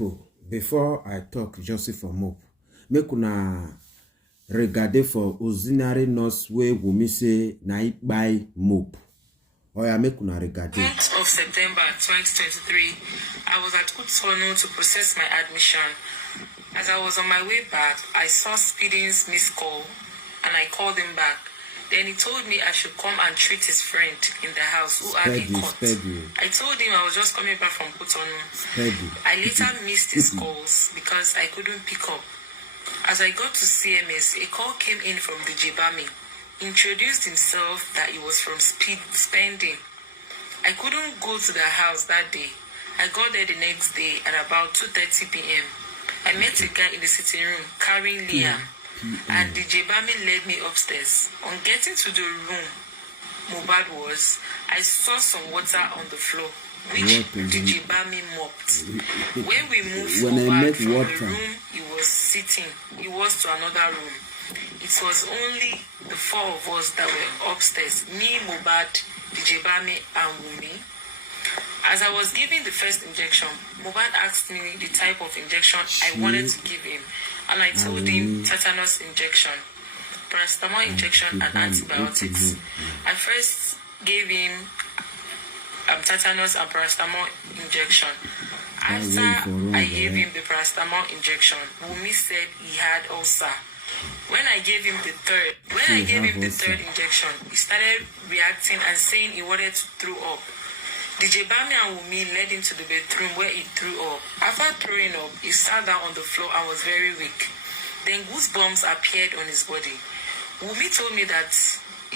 people, before I talk Joseph for Mope, make una regarder for ordinary nurse way wumi say na by Mope. Or I make una regarder. Month of September 2023, I was at Coronal to process my admission. As I was on my way back, I saw Speeding's missed call and I called him back. Then he told me I should come and treat his friend in the house who had a cut. I told him I was just coming back from Cotonou. I later missed his calls because I couldn't pick up. As I got to CMS, a call came in from the Jibami. Introduced himself that he was from Spending. I couldn't go to the house that day. I got there the next day at about 2:30 p.m. I met a guy in the sitting room carrying Liam. And the Jibami led me upstairs. On getting to the room Mohbad was, I saw some water on the floor, which the Jibami mopped. When we moved Mohbad from the room he was sitting, he was to another room. It was only the four of us that were upstairs, me, Mohbad, the Jibami, and Wumi. As I was giving the first injection, Mohbad asked me the type of injection I wanted to give him. And I told him tetanus injection, paracetamol injection, and antibiotics. I first gave him tetanus and paracetamol injection. After I gave him the paracetamol injection, Wumi said he had ulcer. When I gave him the third injection, he started reacting and saying he wanted to throw up. The Jibami and Wumi led him to the bedroom where he threw up. After throwing up, he sat down on the floor and was very weak. Then goosebumps appeared on his body. Wumi told me that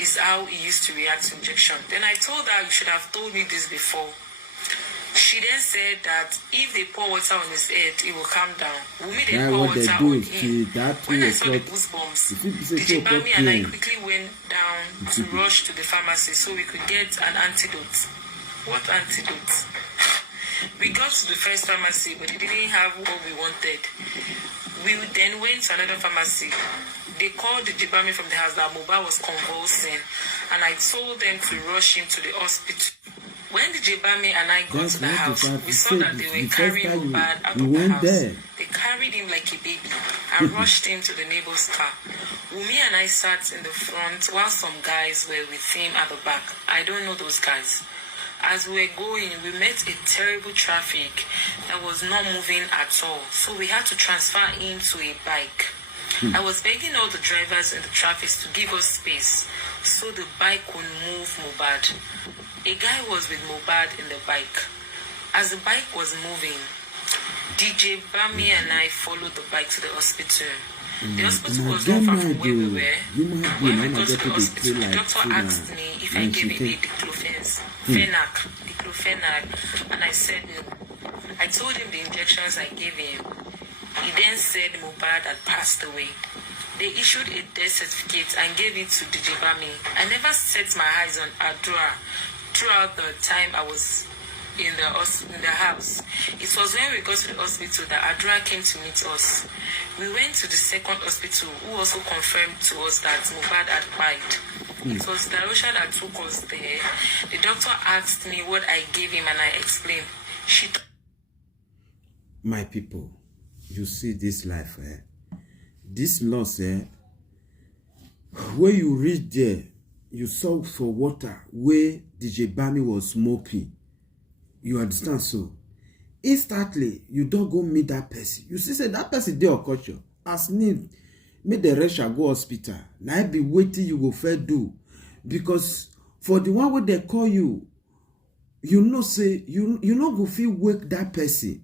is how he used to react to injection. Then I told her, you should have told me this before. She then said that if they pour water on his head, it will calm down. Wumi then pour water on him. When I saw the goosebumps, the Jibami and I quickly went down to rush to the pharmacy so we could get an antidote. What antidote? We got to the first pharmacy, but they didn't have what we wanted. We then went to another pharmacy. They called the Jibami from the house that Mohbad was convulsing, and I told them to rush him to the hospital. When the Jibami and I got to the house, we saw that they were carrying Mohbad out of the house. They carried him like a baby and rushed him to the neighbor's car. Wumi and I sat in the front while some guys were with him at the back. I don't know those guys. As we were going, we met a terrible traffic that was not moving at all. So we had to transfer him to a bike. I was begging all the drivers in the traffic to give us space so the bike could move Mohbad. A guy was with Mohbad in the bike. As the bike was moving, DJ Bami and I followed the bike to the hospital. The hospital was not far from where we were. When we got to the hospital, the doctor asked me if I gave him a diclofenac, and I said no. I told him the injections I gave him. He then said Mohbad had passed away. They issued a death certificate and gave it to DJ Bami. I never set my eyes on Adura throughout the time I was in the house. It was when we got to the hospital that Adura came to meet us. We went to the second hospital, who also confirmed to us that Mohbad had died. It was Darosha that took us there. The doctor asked me what I gave him and I explained. My people, you see this life, this loss, where you reach there, you saw for water where DJ Bami was smoking. You understand? So instantly you don't go meet that person. You see, say that person dey culture as need make the rest shall go hospital. Now I be waiting you go fair do, because for the one where they call you, you know say you not go feel wake that person,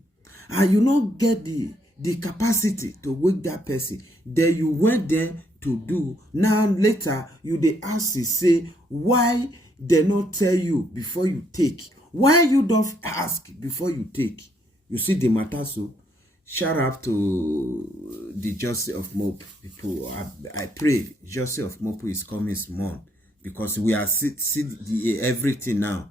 and you not get the capacity to wake that person. Then you went there to do. Now later you they ask you say why they not tell you before you take. Why you don't ask before you take? You see the matter. So shout out to the Justice of Mope people. I pray Justice of Mope is coming small, because we are see everything now.